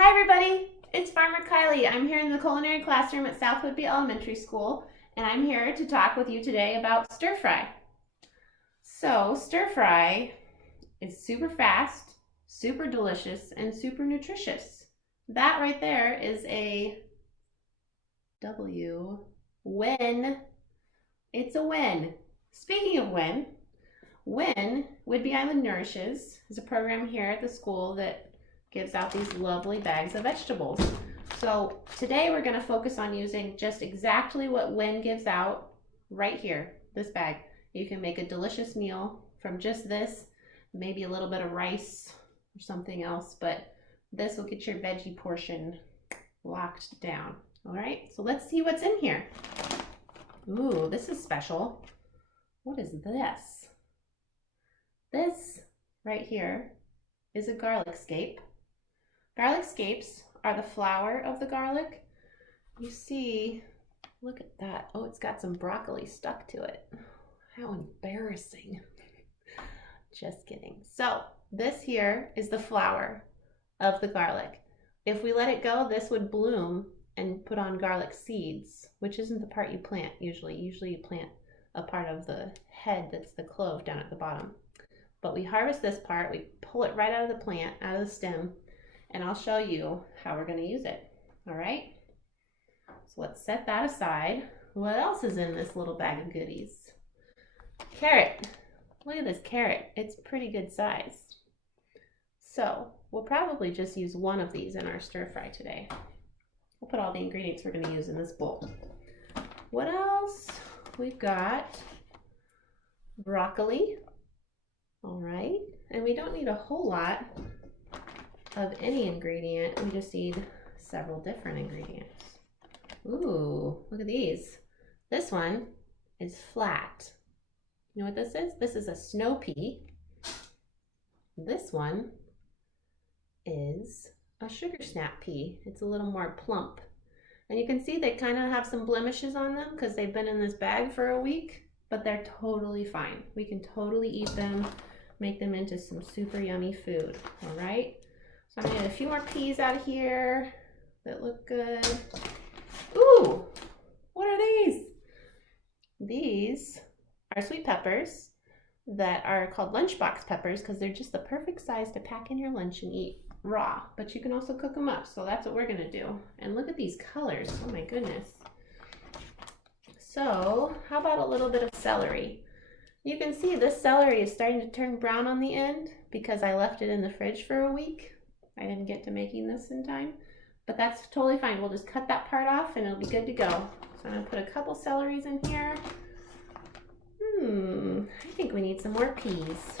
Hi everybody, it's Farmer Kylie. I'm here in the culinary classroom at South Whitby Elementary School, and I'm here to talk with you today about stir fry. So stir fry is super fast, super delicious, and super nutritious. That right there is a W. Win. It's a win. Speaking of win, Whidbey Island Nourishes is a program here at the school that gives out these lovely bags of vegetables. So today we're going to focus on using just exactly what Win gives out right here, this bag. You can make a delicious meal from just this, maybe a little bit of rice or something else, but this will get your veggie portion locked down. All right, so let's see what's in here. Ooh, this is special. What is this? This right here is a garlic scape. Garlic scapes are the flower of the garlic. You see, look at that. Oh, it's got some broccoli stuck to it. How embarrassing. Just kidding. So this here is the flower of the garlic. If we let it go, this would bloom and put on garlic seeds, which isn't the part you plant usually. Usually you plant a part of the head that's the clove down at the bottom. But we harvest this part, we pull it right out of the plant, out of the stem, and I'll show you how we're going to use it. All right, so let's set that aside. What else is in this little bag of goodies? Carrot. Look at this carrot. It's pretty good size. So we'll probably just use one of these in our stir fry today. We'll put all the ingredients we're going to use in this bowl. What else? We've got broccoli. All right, and we don't need a whole lot of any ingredient. We just need several different ingredients. Ooh, look at these. This one is flat. You know what this is? This is a snow pea. This one is a sugar snap pea. It's a little more plump. And you can see they kind of have some blemishes on them because they've been in this bag for a week, but they're totally fine. We can totally eat them, make them into some super yummy food, all right? So I'm gonna get a few more peas out of here that look good. Ooh, what are these? These are sweet peppers that are called lunchbox peppers because they're just the perfect size to pack in your lunch and eat raw, but you can also cook them up. So that's what we're gonna do. And look at these colors, oh my goodness. So how about a little bit of celery? You can see this celery is starting to turn brown on the end because I left it in the fridge for a week. I didn't get to making this in time, but that's totally fine. We'll just cut that part off and it'll be good to go. So I'm gonna put a couple celeries in here. I think we need some more peas.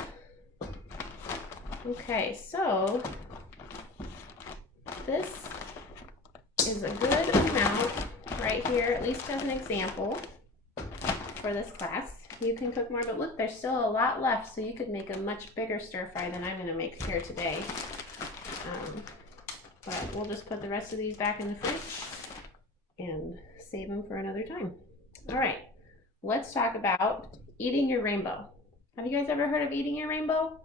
Okay, so this is a good amount right here, at least as an example for this class. You can cook more, but look, there's still a lot left, so you could make a much bigger stir fry than I'm gonna make here today. But we'll just put the rest of these back in the fridge and save them for another time. All right, let's talk about eating your rainbow. Have you guys ever heard of eating your rainbow?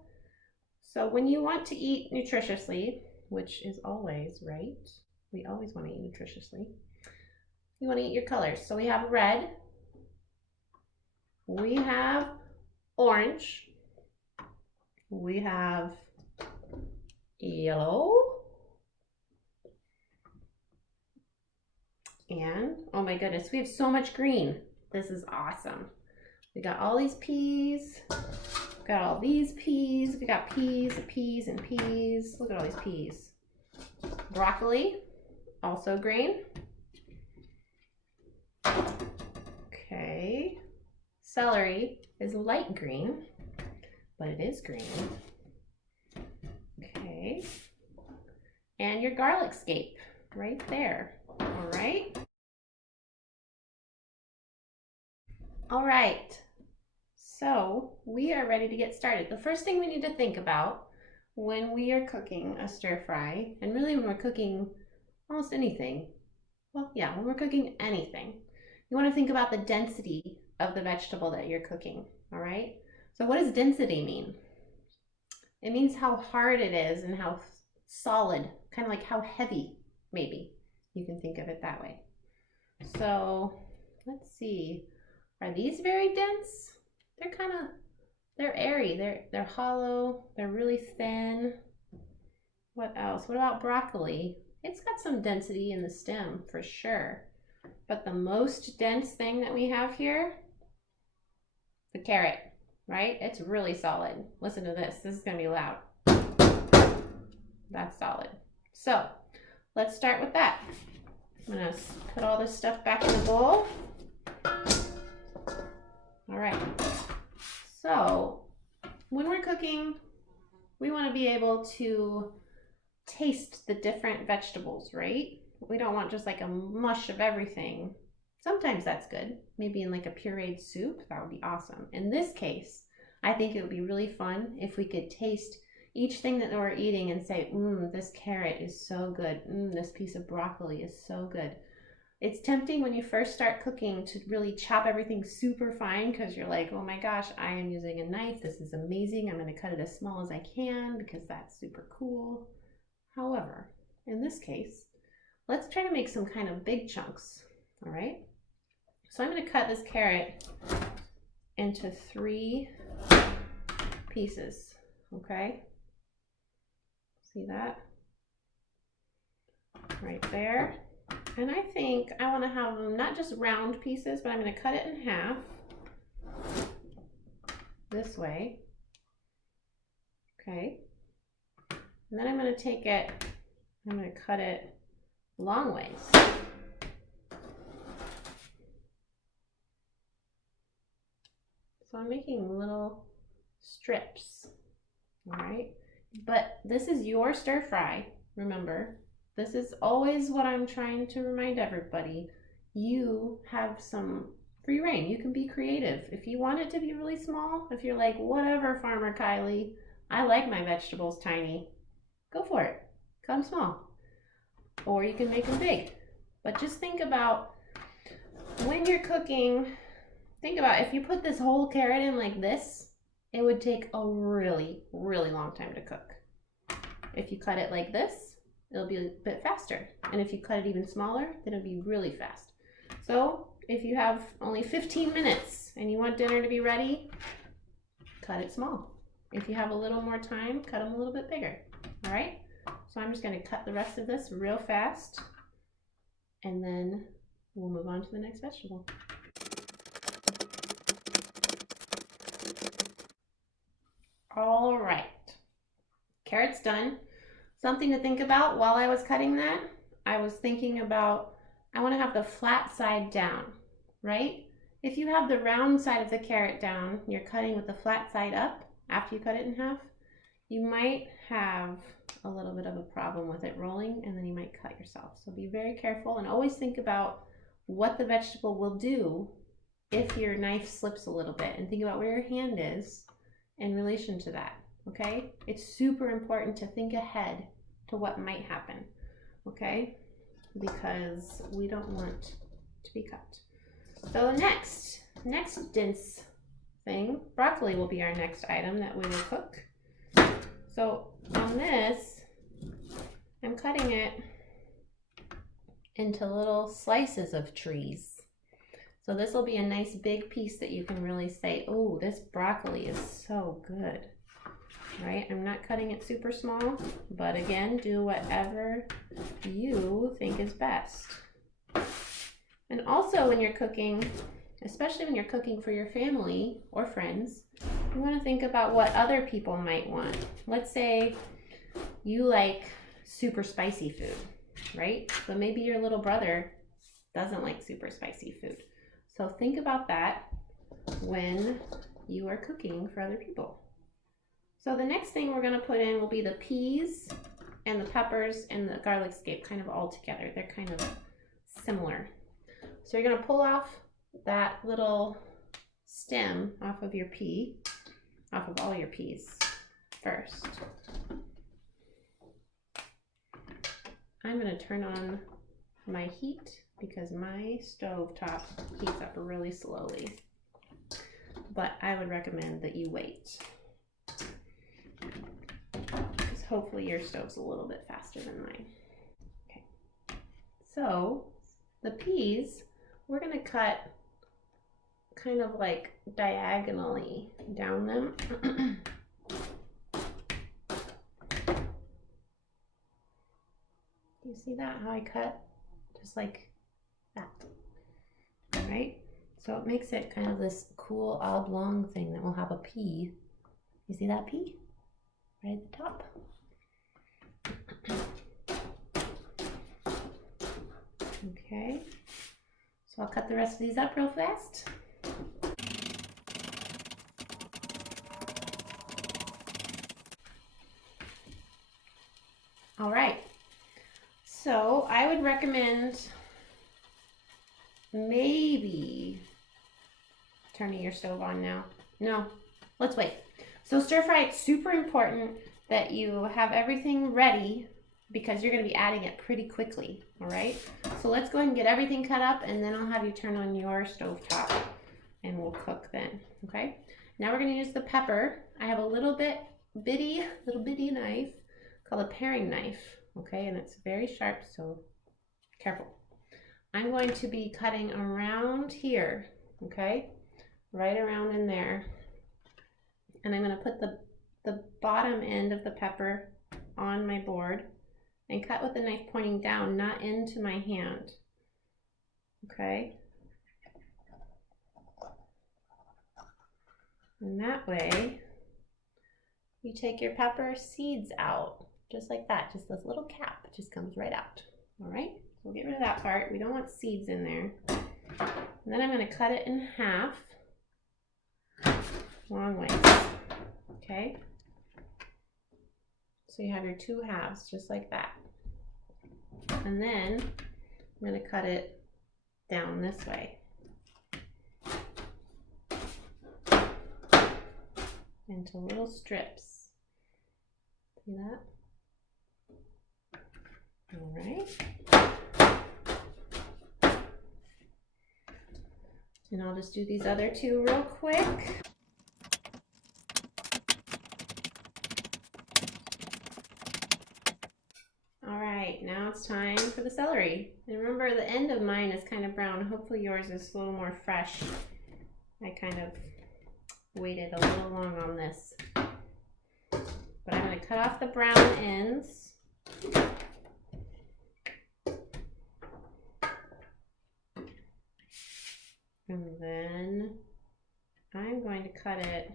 So when you want to eat nutritiously, which is always right, we always want to eat nutritiously, you want to eat your colors. So we have red, we have orange, we have yellow, and oh my goodness, we have so much green. This is awesome. We got all these peas, we got all these peas, we got peas and peas and peas. Look at all these peas. Broccoli, also green. Okay. Celery is light green, but it is green. Okay. And your garlic scape right there. All right. All right. So we are ready to get started. The first thing we need to think about when we are cooking a stir fry, and really when we're cooking almost anything, well, yeah, when we're cooking anything, you want to think about the density of the vegetable that you're cooking, all right? So what does density mean? It means how hard it is and how solid kind of like how heavy, maybe. You can think of it that way. So let's see. Are these very dense? They're airy. They're hollow. They're really thin. What else? What about broccoli? It's got some density in the stem for sure. But the most dense thing that we have here, the carrot, right? It's really solid. Listen to this. This is going to be loud. That's solid. So let's start with that. I'm going to put all this stuff back in the bowl. All right. So when we're cooking, we want to be able to taste the different vegetables, right? We don't want just like a mush of everything. Sometimes that's good. Maybe in like a pureed soup, that would be awesome. In this case, I think it would be really fun if we could taste each thing that we're eating and say, this carrot is so good. This piece of broccoli is so good. It's tempting when you first start cooking to really chop everything super fine because you're like, oh my gosh, I am using a knife. This is amazing. I'm going to cut it as small as I can because that's super cool. However, in this case, let's try to make some kind of big chunks, all right? So I'm going to cut this carrot into 3 pieces, okay? See that? Right there. And I think I want to have them not just round pieces, but I'm going to cut it in half this way, okay? And then I'm going to take it, I'm going to cut it long ways. So I'm making little strips, all right? But this is your stir fry, remember. This is always what I'm trying to remind everybody. You have some free reign. You can be creative. If you want it to be really small, if you're like, whatever, Farmer Kylie, I like my vegetables tiny, go for it. Cut them small. Or you can make them big. But just think about when you're cooking, think about if you put this whole carrot in like this, it would take a really, really long time to cook. If you cut it like this, it'll be a bit faster. And if you cut it even smaller, then it'll be really fast. So if you have only 15 minutes and you want dinner to be ready, cut it small. If you have a little more time, cut them a little bit bigger, all right? So I'm just gonna cut the rest of this real fast and then we'll move on to the next vegetable. All right, carrot's done. Something to think about while I was cutting that, I was thinking about, I want to have the flat side down, right? If you have the round side of the carrot down, you're cutting with the flat side up after you cut it in half, you might have a little bit of a problem with it rolling and then you might cut yourself. So be very careful and always think about what the vegetable will do if your knife slips a little bit, and think about where your hand is in relation to that, okay? It's super important to think ahead to what might happen, okay? Because we don't want to be cut. So the next dense thing, broccoli will be our next item that we will cook. So on this, I'm cutting it into little slices of trees. So this will be a nice big piece that you can really say, oh, this broccoli is so good, right? I'm not cutting it super small, but again, do whatever you think is best. And also when you're cooking, especially when you're cooking for your family or friends, you want to think about what other people might want. Let's say you like super spicy food, right? But maybe your little brother doesn't like super spicy food. So think about that when you are cooking for other people. So the next thing we're going to put in will be the peas and the peppers and the garlic scape kind of all together. They're kind of similar. So you're going to pull off that little stem off of your pea, off of all your peas first. I'm going to turn on my heat because my stove top heats up really slowly, but I would recommend that you wait. hopefully your stove's a little bit faster than mine. Okay. So the peas, we're gonna cut kind of like diagonally down them. You see that, how I cut? Just like that. All right, so it makes it kind of this cool oblong thing that will have a pea. You see that pea? Right at the top. Okay, so I'll cut the rest of these up real fast. All right, so I would recommend maybe turning your stove on now. No, let's wait. So stir fry, it's super important that you have everything ready because you're going to be adding it pretty quickly, all right? So let's go ahead and get everything cut up, and then I'll have you turn on your stove top and we'll cook then, okay? Now we're going to use the pepper. I have a little bitty knife called a paring knife, okay? And it's very sharp, so careful. I'm going to be cutting around here, okay? Right around in there. And I'm going to put the bottom end of the pepper on my board and cut with the knife pointing down, not into my hand, okay? And that way, you take your pepper seeds out, just like that. Just this little cap just comes right out, all right? So we'll get rid of that part. We don't want seeds in there. And then I'm going to cut it in half, long ways, okay? So you have your two halves, just like that. And then I'm going to cut it down this way. Into little strips. See that? All right. And I'll just do these other two real quick. All right, now it's time for the celery. And remember, the end of mine is kind of brown. Hopefully yours is a little more fresh. I kind of waited a little long on this. But I'm going to cut off the brown ends. And then I'm going to cut it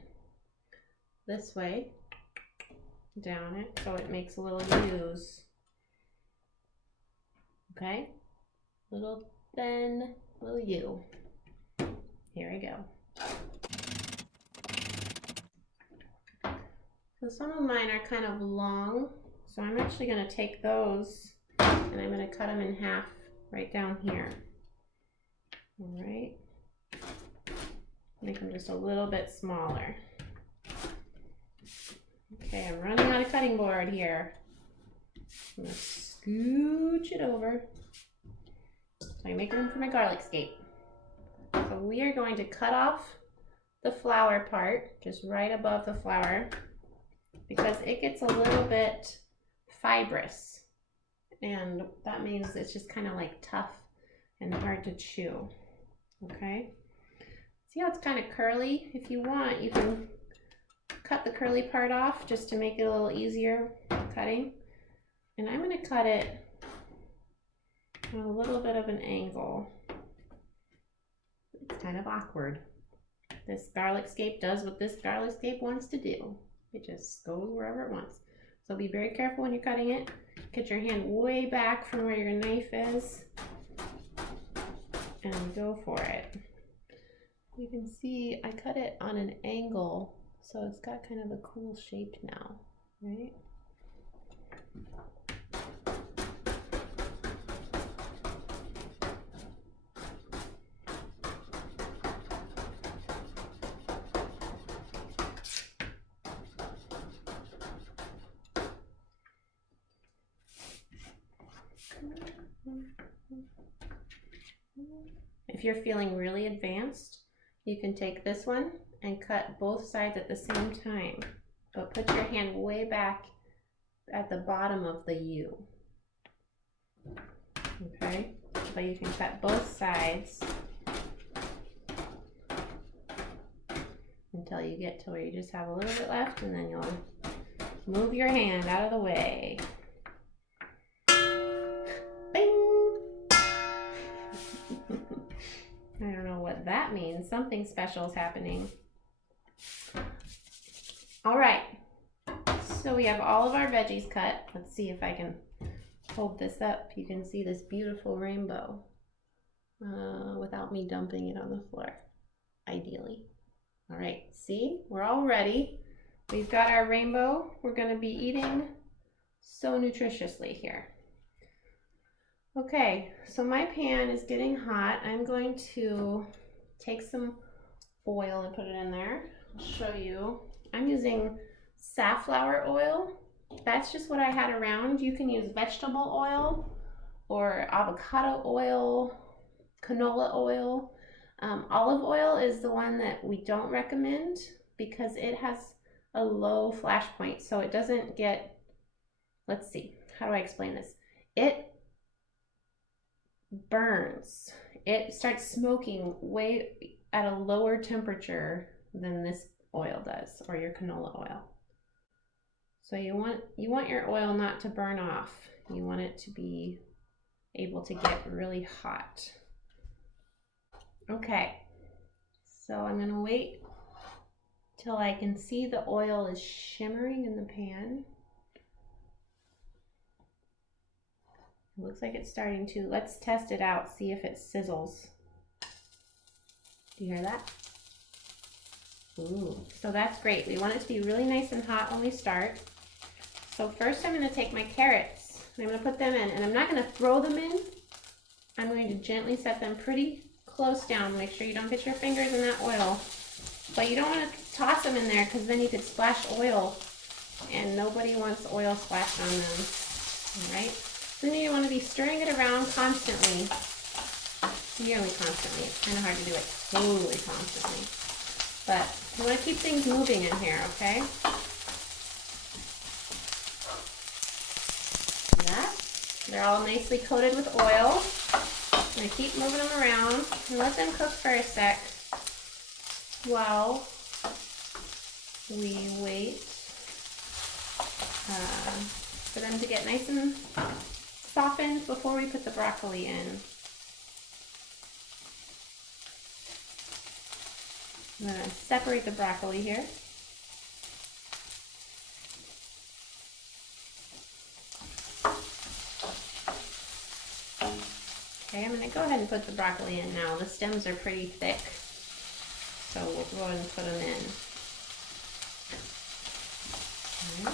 this way, down it, so it makes a little U's. Okay? Little thin, little U. Here we go. So some of mine are kind of long, so I'm actually going to take those and I'm going to cut them in half right down here. All right. Make them just a little bit smaller. Okay, I'm running out of cutting board here. I'm going to scooch it over so I make room for my garlic scape. So we are going to cut off the flower part, just right above the flower, because it gets a little bit fibrous, and that means it's just kind of like tough and hard to chew. Okay, see how it's kind of curly? If you want, you can cut the curly part off just to make it a little easier cutting. And I'm going to cut it on a little bit of an angle. It's kind of awkward. This garlic scape does what this garlic scape wants to do. It just goes wherever it wants. So be very careful when you're cutting it. Get your hand way back from where your knife is and go for it. You can see I cut it on an angle, so it's got kind of a cool shape now, right? If you're feeling really advanced, you can take this one and cut both sides at the same time, but put your hand way back at the bottom of the U. Okay, so you can cut both sides until you get to where you just have a little bit left, and then you'll move your hand out of the way. Bing! I don't know what that means. Something special is happening. All right, so we have all of our veggies cut. Let's see if I can hold this up. You can see this beautiful rainbow without me dumping it on the floor, ideally. All right, see, we're all ready. We've got our rainbow. We're going to be eating so nutritiously here. Okay, so my pan is getting hot. I'm going to take some oil and put it in there. I'll show you. I'm using safflower oil. That's just what I had around. You can use vegetable oil or avocado oil, canola oil. Olive oil is the one that we don't recommend because it has a low flash point, so it doesn't get, let's see, how do I explain this? It burns. It starts smoking way at a lower temperature than this oil does, or your canola oil. So you want your oil not to burn off. You want it to be able to get really hot. Okay, so I'm gonna wait till I can see the oil is shimmering in the pan. It looks like it's starting to. Let's test it out, see if it sizzles. Do you hear that? Ooh, so that's great. We want it to be really nice and hot when we start. So first I'm going to take my carrots and I'm going to put them in, and I'm not going to throw them in. I'm going to gently set them pretty close down. Make sure you don't get your fingers in that oil. But you don't want to toss them in there because then you could splash oil, and nobody wants oil splashed on them. All right? Then you want to be stirring it around constantly, nearly constantly. It's kind of hard to do it totally constantly. But you want to keep things moving in here, okay? See that? They're all nicely coated with oil. I'm going to keep moving them around and let them cook for a sec while we wait for them to get nice and softened before we put the broccoli in. I'm going to separate the broccoli here. Okay, I'm going to go ahead and put the broccoli in now. The stems are pretty thick, so we'll go ahead and put them in. Okay.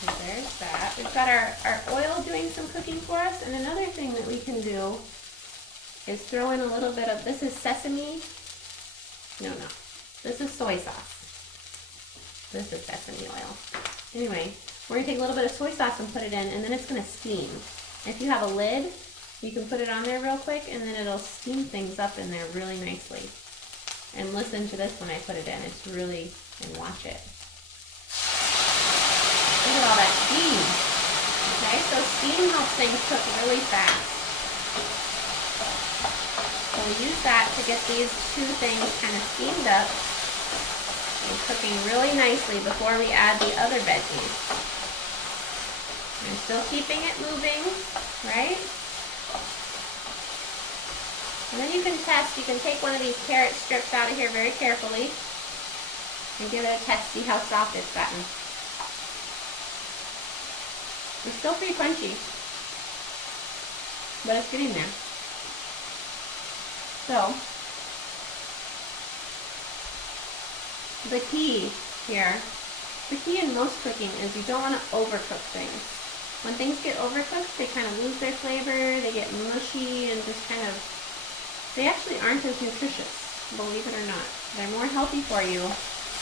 So there's that. We've got our oil doing some cooking for us, and another thing that we can do is throw in a little bit of, this is sesame, no, this is soy sauce. This is sesame oil. Anyway, we're going to take a little bit of soy sauce and put it in, and then it's going to steam. If you have a lid, you can put it on there real quick, and then it'll steam things up in there really nicely. And listen to this when I put it in. It's really, and watch it. Look at all that steam. Okay, so steam helps things cook really fast. So we use that to get these two things kind of steamed up and cooking really nicely before we add the other veggies. I'm still keeping it moving, right? And then you can test, you can take one of these carrot strips out of here very carefully and give it a test, see how soft it's gotten. It's still pretty crunchy, but it's getting there. So, the key here, the key in most cooking is you don't want to overcook things. When things get overcooked, they kind of lose their flavor, they get mushy, and just kind of, they actually aren't as nutritious, believe it or not. They're more healthy for you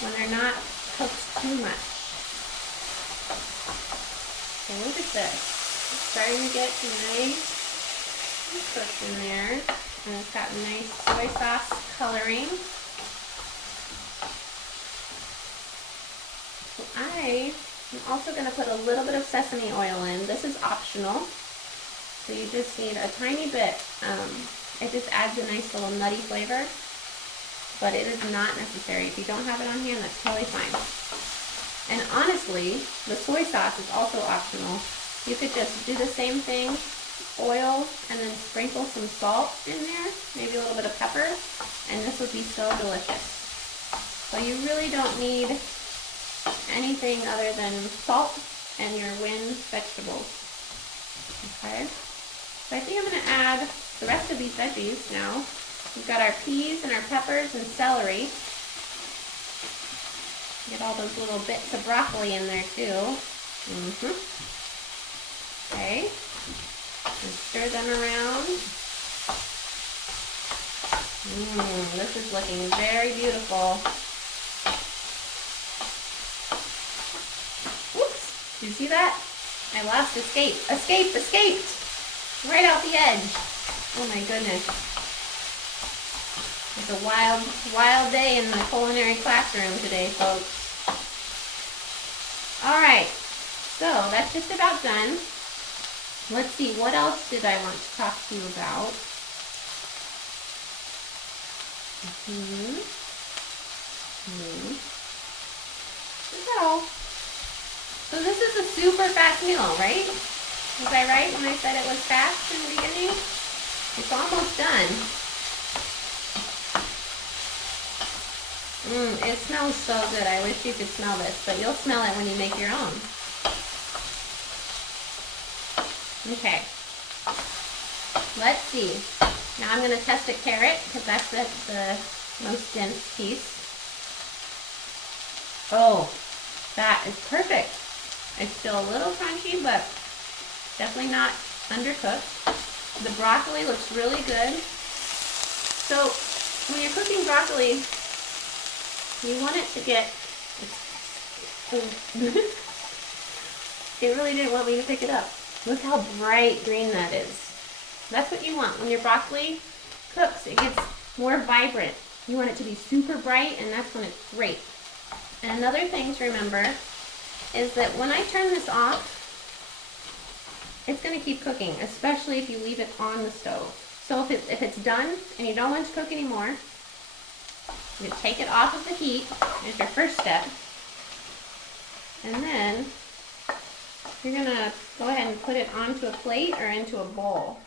when they're not cooked too much. So look at this. It's starting to get nice and cooked in there. And it's got nice soy sauce coloring. I am also going to put a little bit of sesame oil in. This is optional, so you just need a tiny bit. It just adds a nice little nutty flavor, but it is not necessary. If you don't have it on hand, that's totally fine. And honestly, the soy sauce is also optional. You could just do the same thing, oil, and then sprinkle some salt in there, maybe a little bit of pepper, and this would be so delicious. So you really don't need anything other than salt and your Win vegetables. Okay, so I think I'm going to add the rest of these veggies now. We've got our peas and our peppers and celery. Get all those little bits of broccoli in there too. Okay, and stir them around. This is looking very beautiful. Whoops, did you see that? I lost escape. Escaped! Right out the edge. Oh my goodness. It's a wild day in the culinary classroom today, folks. All right, so that's just about done. Let's see, what else did I want to talk to you about? Is that all? So this is a super fast meal, right? Was I right when I said it was fast in the beginning? It's almost done. It smells so good. I wish you could smell this, but you'll smell it when you make your own. Okay. Let's see. Now I'm going to test a carrot because that's the most dense piece. Oh, that is perfect. It's still a little crunchy, but definitely not undercooked. The broccoli looks really good. So when you're cooking broccoli, you want it to get, it really didn't want me to pick it up. Look how bright green that is. That's what you want. When your broccoli cooks, it gets more vibrant. You want it to be super bright, and that's when it's great. And another thing to remember is that when I turn this off, it's going to keep cooking, especially if you leave it on the stove. So if it's done and you don't want it to cook anymore, you take it off of the heat as your first step, and then you're going to go ahead and put it onto a plate or into a bowl.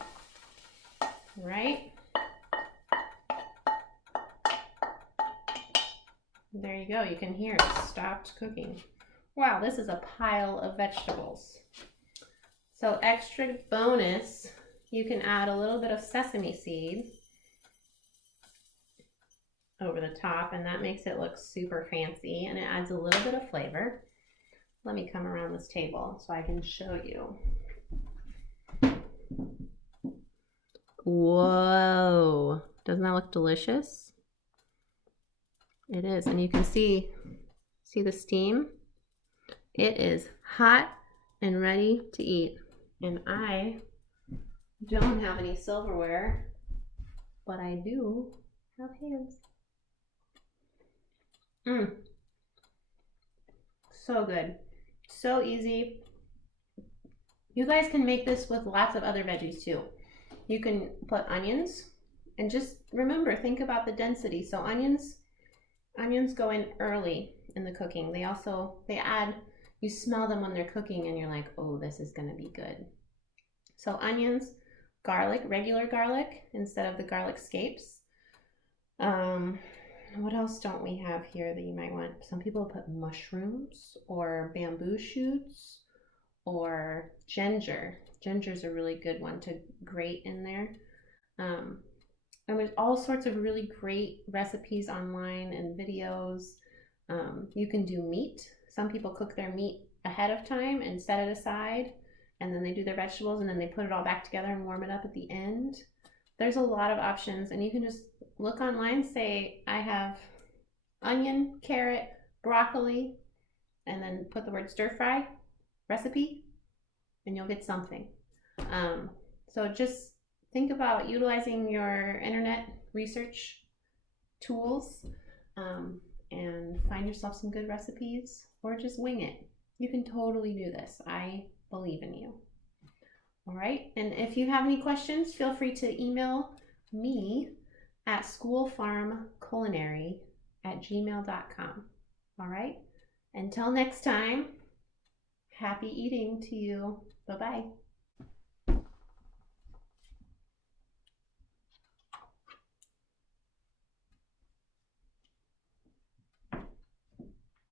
Right? There you go. You can hear it stopped cooking. Wow, this is a pile of vegetables. So extra bonus, you can add a little bit of sesame seed over the top, and that makes it look super fancy, and it adds a little bit of flavor. Let me come around this table so I can show you. Whoa, doesn't that look delicious? It is, and you can see the steam? It is hot and ready to eat. And I don't have any silverware, but I do have hands. So good. So easy. You guys can make this with lots of other veggies too. You can put onions, and just remember, think about the density. So onions go in early in the cooking. They add, you smell them when they're cooking and you're like, oh, this is gonna be good. So onions, garlic, regular garlic instead of the garlic scapes. What else don't we have here that you might want? Some people put mushrooms or bamboo shoots or ginger. Ginger's a really good one to grate in there. And there's all sorts of really great recipes online and videos. You can do meat. Some people cook their meat ahead of time and set it aside, and then they do their vegetables, and then they put it all back together and warm it up at the end. There's a lot of options, and you can just look online, say, I have onion, carrot, broccoli, and then put the word stir fry recipe, and you'll get something. So just think about utilizing your internet research tools and find yourself some good recipes, or just wing it. You can totally do this. I believe in you. All right, and if you have any questions, feel free to email me at schoolfarmculinary@gmail.com. All right, until next time, happy eating to you. Bye-bye.